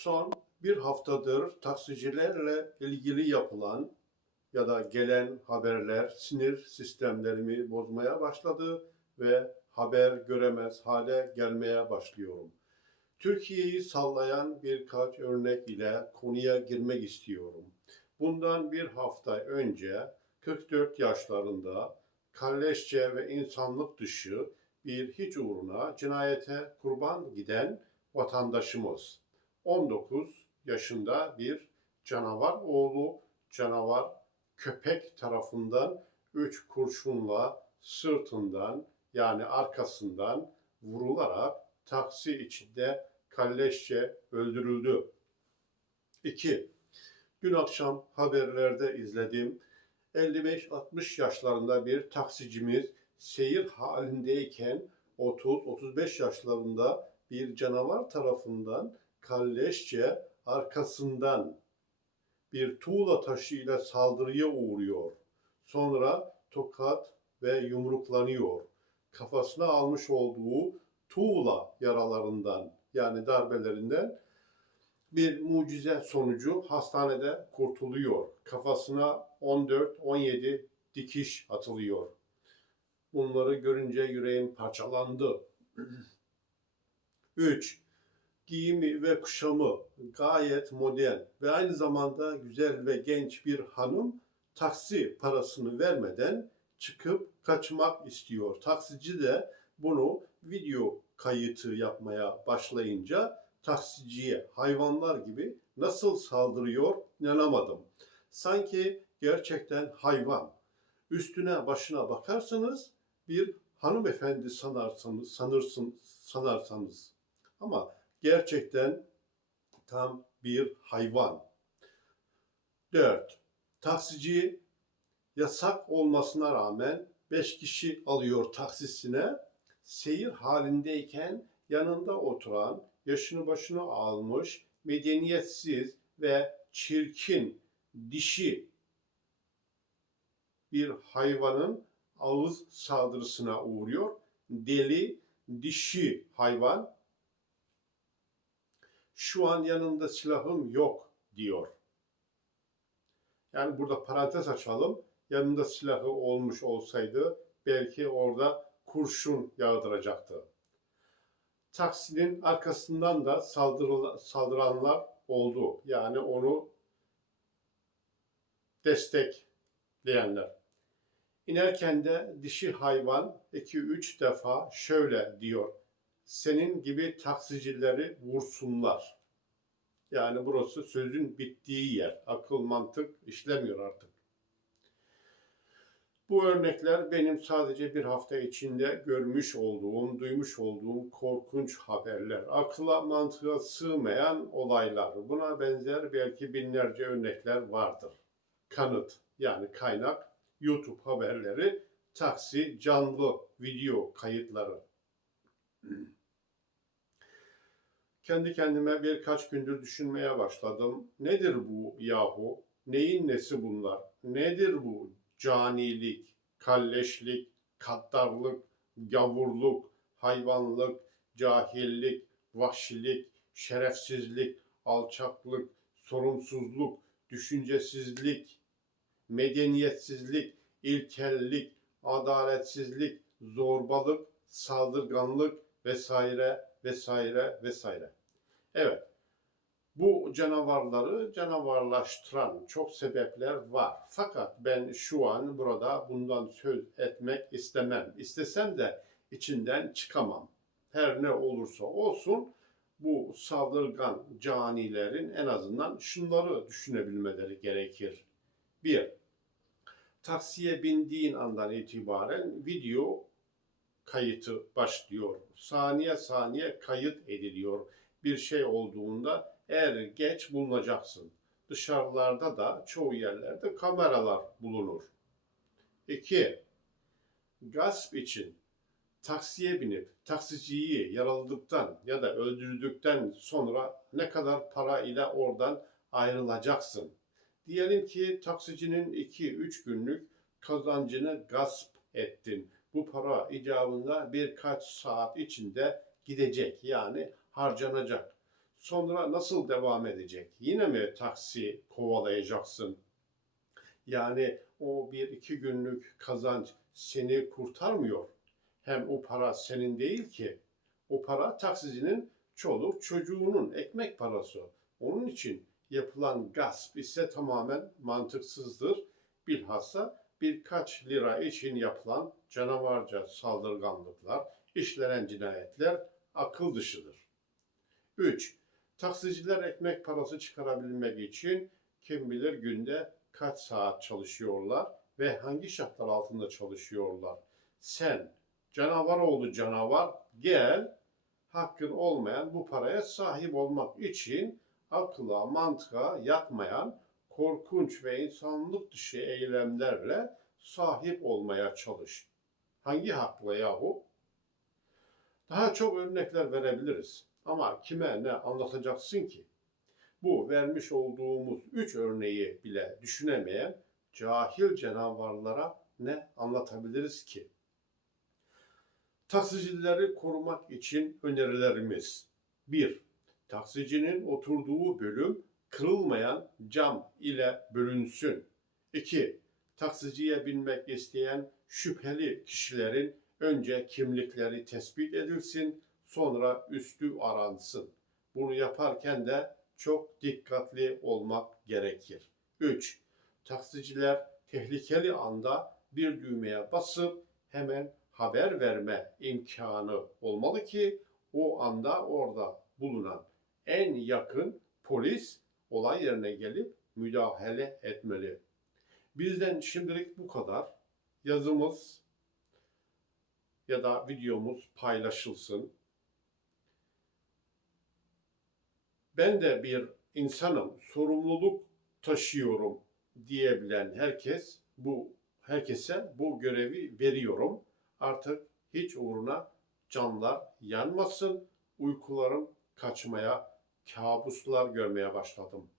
Son bir haftadır taksicilerle ilgili yapılan ya da gelen haberler sinir sistemlerimi bozmaya başladı ve haber göremez hale gelmeye başlıyorum. Türkiye'yi sallayan birkaç örnek ile konuya girmek istiyorum. Bundan bir hafta önce 44 yaşlarında kalleşçe ve insanlık dışı bir hiç uğruna cinayete kurban giden vatandaşımız 19 yaşında bir canavar oğlu canavar köpek tarafından 3 kurşunla sırtından yani arkasından vurularak taksi içinde kalleşçe öldürüldü. 2. Dün akşam haberlerde izledim. 55-60 yaşlarında bir taksicimiz seyir halindeyken 30-35 yaşlarında bir canavar tarafından kalleşçe arkasından bir tuğla taşıyla saldırıya uğruyor. Sonra tokat ve yumruklanıyor. Kafasına almış olduğu tuğla yaralarından yani darbelerinden bir mucize sonucu hastanede kurtuluyor. Kafasına 14-17 dikiş atılıyor. Bunları görünce yüreğim parçalandı. 3. Giyimi ve kuşamı gayet modern ve aynı zamanda güzel ve genç bir hanım taksi parasını vermeden çıkıp kaçmak istiyor. Taksici de bunu video kayıtı yapmaya başlayınca taksiciye hayvanlar gibi nasıl saldırıyor inanamadım. Sanki gerçekten hayvan. Üstüne başına bakarsanız bir hanımefendi sanarsanız, sanırsın, sanarsanız. Ama gerçekten tam bir hayvan. 4. Taksici yasak olmasına rağmen 5 kişi alıyor taksisine. Seyir halindeyken yanında oturan, yaşını başına almış, medeniyetsiz ve çirkin dişi bir hayvanın ağız saldırısına uğruyor. Deli dişi hayvan şu an yanımda silahım yok diyor. Yani burada parantez açalım. Yanında silahı olmuş olsaydı belki orada kurşun yağdıracaktı. Taksinin arkasından da saldırı, saldıranlar oldu. Yani onu destekleyenler. İnerken de dişi hayvan 2-3 defa şöyle diyor. Senin gibi taksicileri vursunlar. Yani burası sözün bittiği yer. Akıl mantık işlemiyor artık. Bu örnekler benim sadece bir hafta içinde görmüş olduğum, duymuş olduğum korkunç haberler. Akla mantığa sığmayan olaylar. Buna benzer belki binlerce örnekler vardır. Kanıt yani kaynak YouTube haberleri, taksi canlı video kayıtları. Kendi kendime birkaç gündür düşünmeye başladım. Nedir bu yahu? Neyin nesi bunlar? Nedir bu canilik, kalleşlik, kattarlık, gavurluk, hayvanlık, cahillik, vahşilik, şerefsizlik, alçaklık, sorumsuzluk, düşüncesizlik, medeniyetsizlik, ilkellik, adaletsizlik, zorbalık, saldırganlık vesaire vesaire vesaire. Evet, bu canavarları canavarlaştıran çok sebepler var. Fakat ben şu an burada bundan söz etmek istemem. İstesem de içinden çıkamam. Her ne olursa olsun bu saldırgan canilerin en azından şunları düşünebilmeleri gerekir. Bir, taksiye bindiğin andan itibaren video kayıtı başlıyor. Saniye saniye kayıt ediliyor. Bir şey olduğunda er geç bulunacaksın. Dışarılarda da çoğu yerlerde kameralar bulunur. 2. Gasp için taksiye binip taksiciyi yaraladıktan ya da öldürdükten sonra ne kadar para ile oradan ayrılacaksın. Diyelim ki taksicinin 2-3 günlük kazancını gasp ettin. Bu para icabında birkaç saat içinde gidecek yani harcanacak. Sonra nasıl devam edecek? Yine mi taksi kovalayacaksın? Yani o bir iki günlük kazanç seni kurtarmıyor. Hem o para senin değil ki. O para taksicinin çoluk çocuğunun ekmek parası. Onun için yapılan gasp ise tamamen mantıksızdır. Bilhassa birkaç lira için yapılan canavarca saldırganlıklar, işlenen cinayetler akıl dışıdır. 3. Taksiciler ekmek parası çıkarabilmek için kim bilir günde kaç saat çalışıyorlar ve hangi şartlar altında çalışıyorlar. Sen canavar oğlu canavar gel hakkın olmayan bu paraya sahip olmak için akla mantığa yatmayan korkunç ve insanlık dışı eylemlerle sahip olmaya çalış. Hangi hakla yahu? Daha çok örnekler verebiliriz. Ama kime ne anlatacaksın ki? Bu vermiş olduğumuz üç örneği bile düşünemeyen cahil canavarlara ne anlatabiliriz ki? Taksicileri korumak için önerilerimiz 1. Taksicinin oturduğu bölüm kırılmayan cam ile bölünsün. 2. Taksiciye binmek isteyen şüpheli kişilerin önce kimlikleri tespit edilsin, sonra üstü aransın. Bunu yaparken de çok dikkatli olmak gerekir. 3. Taksiciler tehlikeli anda bir düğmeye basıp hemen haber verme imkanı olmalı ki o anda orada bulunan en yakın polis olay yerine gelip müdahale etmeli. Bizden şimdilik bu kadar. Yazımız ya da videomuz paylaşılsın. Ben de bir insanım, sorumluluk taşıyorum diyebilen herkes bu herkese bu görevi veriyorum. Artık hiç uğruna canlar yanmasın, uykularım kaçmaya, kabuslar görmeye başladım.